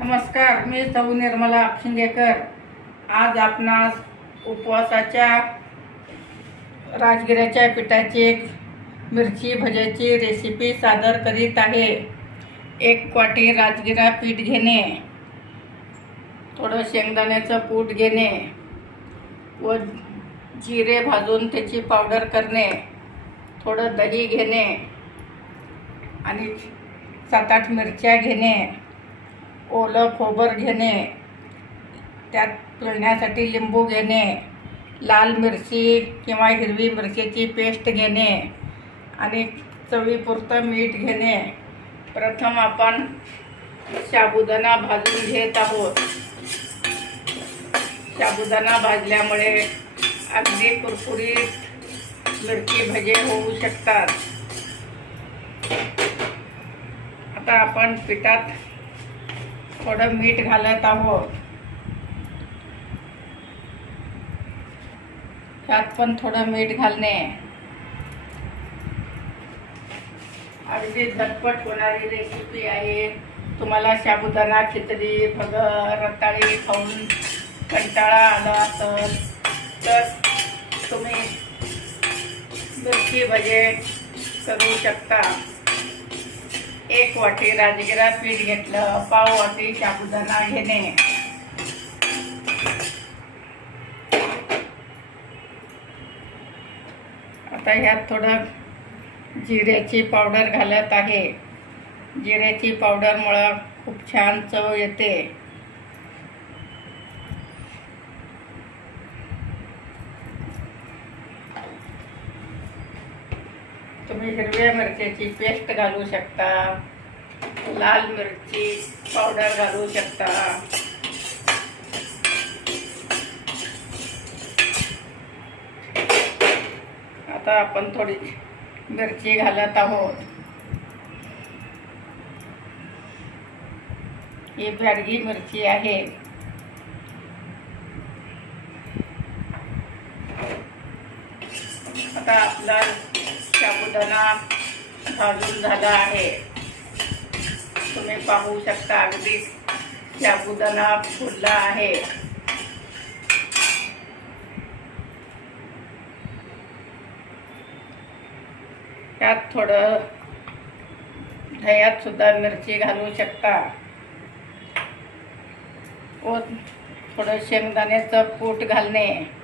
नमस्कार मी सौ निर्मला आपशिंगेकर आज आपणास उपवासाच्या राजगिऱ्याच्या पिठाची मिरची भज्याची रेसिपी सादर करीत आहे. एक वाटी राजगिरा पीठ घेणे थोडं शेंगदाण्याचं कूट घेणे व जिरे भाजून त्याची पावडर करणे थोडं दही घेणे आणि सात आठ मिरच्या घेणे. ओलं खोबर घेणे त्यात पिळण्यासाठी लिंबू घेणे लाल मिरची किंवा हिरवी मिरचीची पेस्ट घेणे आणि चवीपुरतं मीठ घेणे. प्रथम आपण साबुदाणा भाजून घेत आहोत. साबुदाणा भाजल्यामुळे अगदी कुरकुरीत मिरची भजे होऊ शकतात. आता आपण पिठात थोडं मीठ घालत आहोत. त्यात पण थोडं मीठ घालणे. अगदी झटपट होणारी रेसिपी आहे. तुम्हाला साबुदाणा खिचडी भगर रताळी खाऊन कंटाळा आला असेल तर तुम्ही मिरची भजे करू शकता. एक वाटी राजगिरा पीठ घेतलं पाव वाटी साबुदाणा घेणे. आता ह्यात थोडं जिऱ्याची पावडर घालत आहे. जिऱ्याची पावडरमुळं खूप छान चव येते. तुम्ही हिरव्या मिरच्याची पेस्ट घालू शकता. लाल मिरची पावडर घालू शकता. आता आपण थोडी मिरची घालत आहोत. ही बॅडगी मिरची आहे आता आपला साबुदाणा भाजून झाला आहे. तुम्ही पाहू शकता अगदी साबुदाणा फुलला आहे. त्यात थोडं दह्यात सुद्धा मिरची घालू शकता. व थोडं शेंगदाण्याचं पूट घालणे.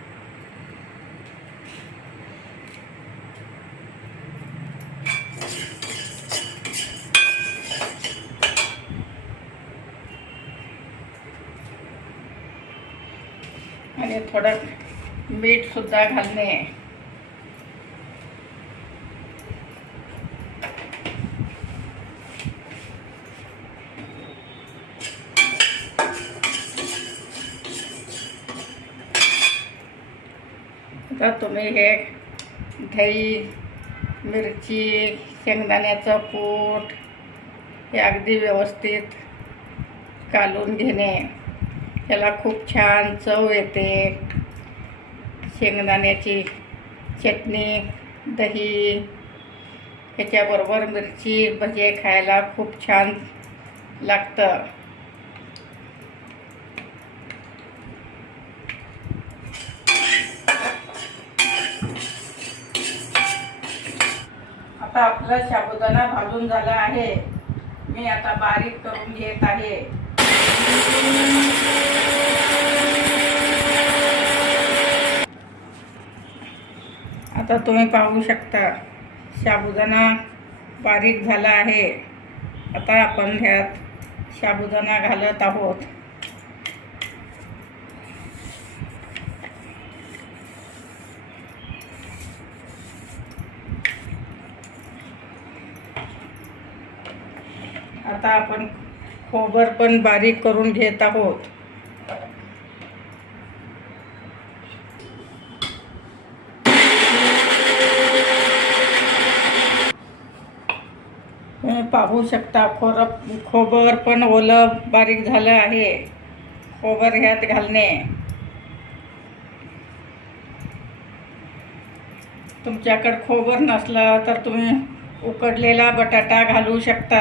आणि थोडं मीठ सुद्धा घालणे. आता तुम्ही हे दही मिरची शेंगदाण्याचं कूट हे अगदी व्यवस्थित कालून घेणे. त्याला खूप छान चव येते. शेंगदाण्याची चटणी दही ह्याच्याबरोबर मिरची भजे खायला खूप छान लागतं. आता आपला साबुदाणा भाजून झाला आहे. मी आता बारीक करून घेत आहे. आता तुम्ही पाहू शकता साबुदाणा बारीक झाला आहे. आता आपण ह्यात साबुदाणा घालत आहोत. आता आपण खोबर पण बारीक करून घेत आहोत. पाहू शकता. खोर खोबर पण ओलं बारीक झालं आहे. खोबर ह्यात घालणे. तुमच्याकडं खोबर नसला तर तुम्ही उकडलेला बटाटा घालू शकता.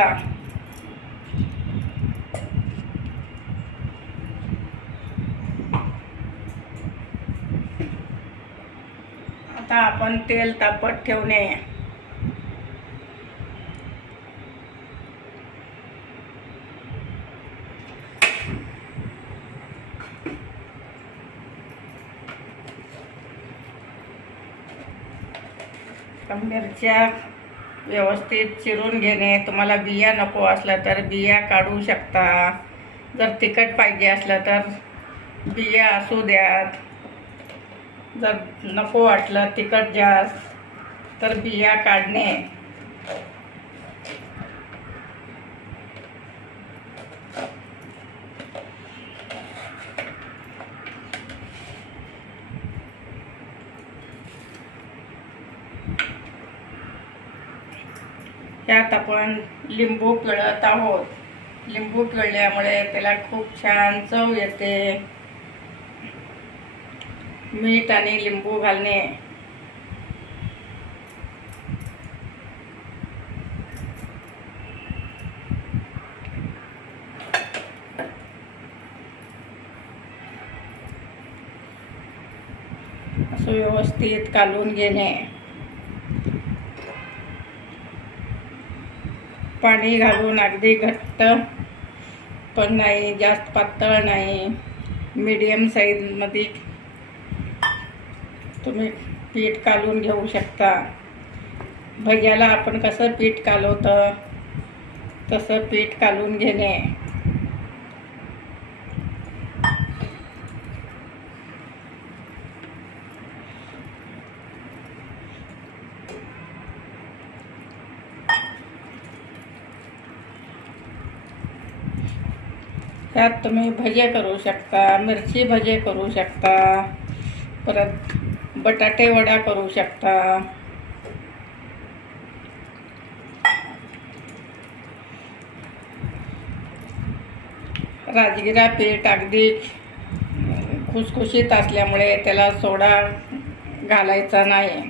आता आपण तेल तापत ठेवणे. मिरच्या व्यवस्थित चिरून घेणे तुम्हाला बिया नको असला तर बिया काढू शकता. जर तिखट पाहिजे असलं तर बिया असू द्यात. जर नको वाटलं तिखट जास्त तर बिया काढणे त्यात आपण लिंबू पिळत आहोत. लिंबू पिळल्यामुळे त्याला खूप छान चव येते. मीठ आणि लिंबू घालणे. असं व्यवस्थित कालून घेणे. पाणी घालून अगदी घट्ट पण नाही जास्त पातळ नाही. मीडियम साईजमध्ये तुम्ही पीठ कालून घेऊ शकता. भैयाला आपण कसं पीठ कालवतं? तसं पीठ कालून घेणे. त्यात तुम्ही भजे करू शकता मिरची भजे करू शकता परत बटाटे वडा करू शकता. राजगिरा पीठ अगदी खुसखुशीत असल्यामुळे त्याला सोडा घालायचा नाही.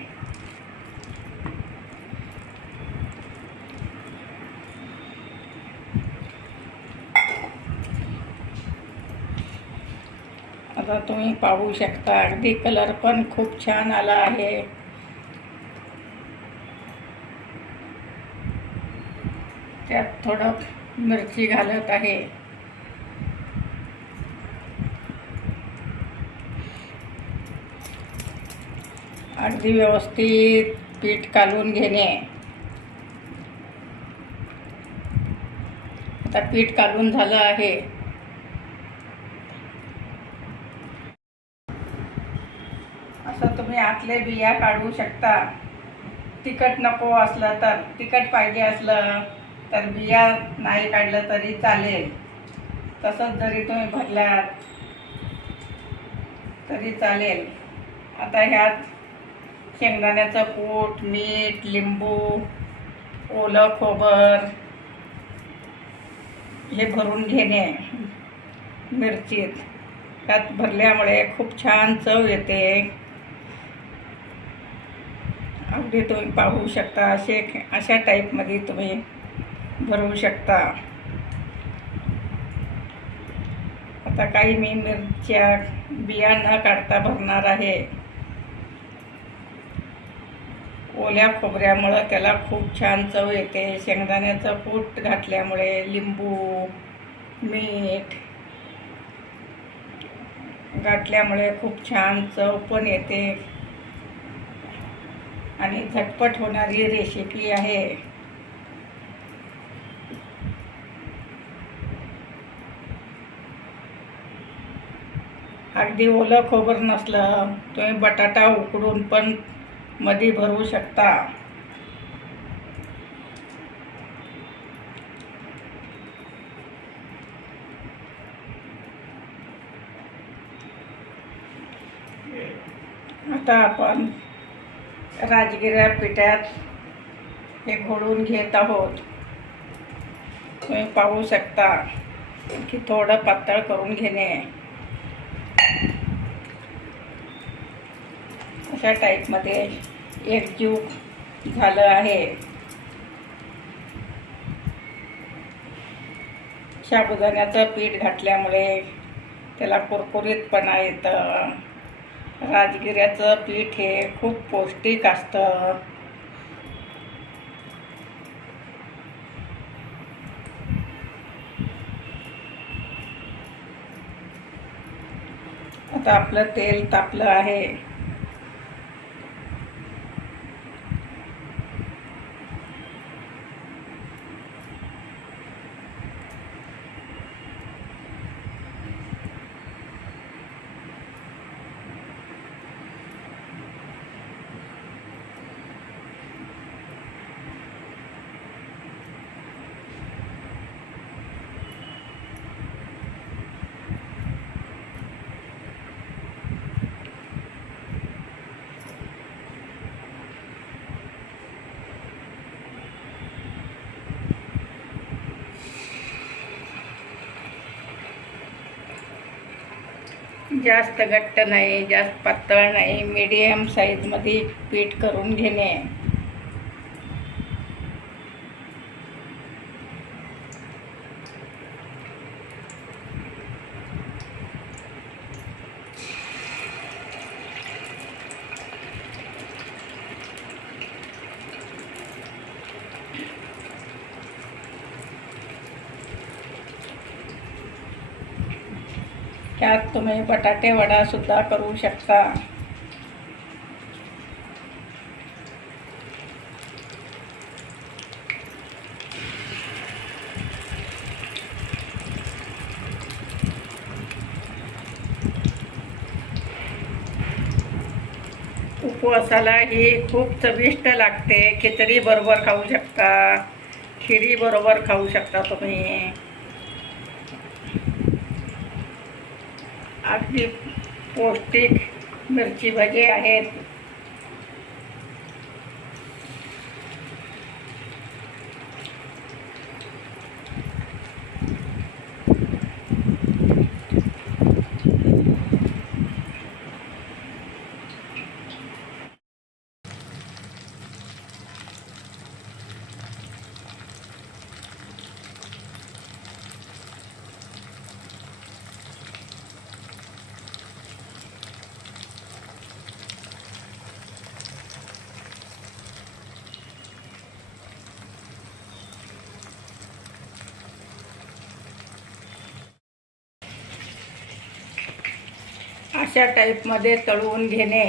आता तुम्ही पाहू शकता. अगदी कलर पण खूप छान आला आहे. त्यात थोडं मिरची घालत आहे. अगदी व्यवस्थित पीठ कालून घेणे. आता पीठ कालून झालं आहे असं तुम्ही आतले बिया काढू शकता. तिखट नको असलं तर तिखट पाहिजे असलं तर बिया नाही काढलं तरी चालेल. तसंच जरी तुम्ही भरलात तरी चालेल. आता ह्यात शेंगदाण्याचं कूट मीठ लिंबू ओलं खोबर हे भरून घेणे. मिरचीत. त्यात भरल्यामुळे खूप छान चव येते. अगदी तुम्ही पाहू शकता असे अशा टाईपमध्ये तुम्ही भरवू शकता. आता काही मी मिरच्या बिया न काढता भरणार आहे. ओल्या खोबऱ्यामुळं त्याला खूप छान चव येते. शेंगदाण्याचं कूट घातल्यामुळे लिंबू मीठ घातल्यामुळे खूप छान चव पण येते. आणि झटपट होणारी रेसिपी आहे. अगदी ओलं खोबर नसलं तुम्ही बटाटा उकडून पण मध्ये भरू शकता. आता आपण राजगिऱ्या पिठात हे घोळून घेत आहोत. तुम्ही पाहू शकता की थोडं पातळ करून घेणे. अशा टाईपमध्ये एकजीव झालं आहे. साबुदाण्याचं पीठ घातल्यामुळे त्याला कुरकुरीतपणा येतं. राजगिऱ्याचं पीठ हे खूप पौष्टिक असतं. आता आपलं तेल तापलं आहे. जास्त घट्ट नाही जास्त पातळ नाही मीडियम साईजमध्ये पीठ करून घेणे. त्यात तुम्ही बटाटे वडा सुद्धा करू शकता. उपवासाला ही खूप चविष्ट लागते. खिचडी बरोबर खाऊ शकता. खिरी बरोबर खाऊ शकता तुम्ही. अगदी पौष्टिक मिरची भजी आहेत. अशा टाईपमध्ये तळवून घेणे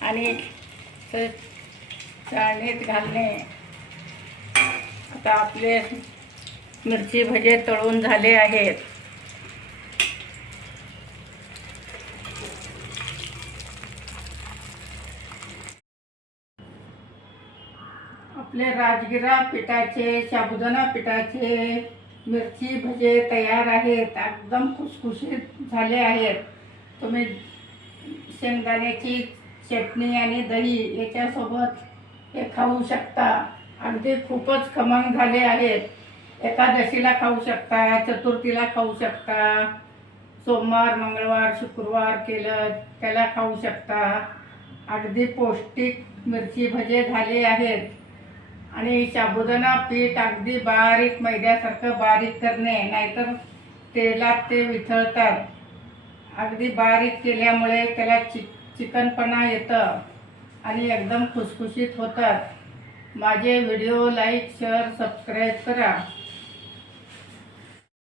आणि चाळणीत घालणे. आता आपले मिरची भजे तळून झाले आहेत. आपले राजगिरा पिठाचे साबुदाणा पिठाचे मिरची भजे तयार आहेत. एकदम खुसखुशीत झाले आहेत. तुम्ही शेंगदाण्याची चटणी आणि दही याच्यासोबत हे खाऊ शकता. अगदी खूपच खमंग झाले आहेत. एकादशीला खाऊ शकता चतुर्थीला खाऊ शकता सोमवार मंगळवार शुक्रवार केलं त्याला खाऊ शकता. अगदी पौष्टिक मिरची भजे झाले आहेत. आणि साबुदाणा पीठ अगदी बारीक मैद्यासारखं बारीक करणे नाहीतर तेलात ते विथळतात अगदी बारीक केल्यामुळे त्याला चि चिकनपणा येतं आणि एकदम खुसखुशीत होतात. माझे व्हिडिओ लाईक शेअर सबस्क्राईब करा.